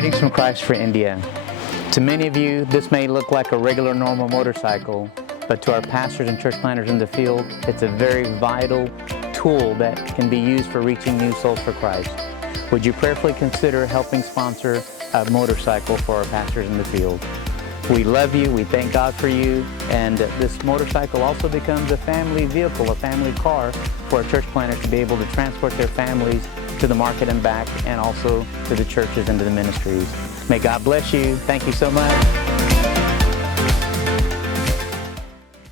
Greetings from Christ for India. To many of you, this may look like a regular, normal motorcycle, but to our pastors and church planters in the field, it's a very vital tool that can be used for reaching new souls for Christ. Would you prayerfully consider helping sponsor a motorcycle for our pastors in the field? We love you, we thank God for you, and this motorcycle also becomes a family vehicle, a family car for a church planter to be able to transport their families to the market and back, and also to the churches and to the ministries. May God bless you. Thank you so much.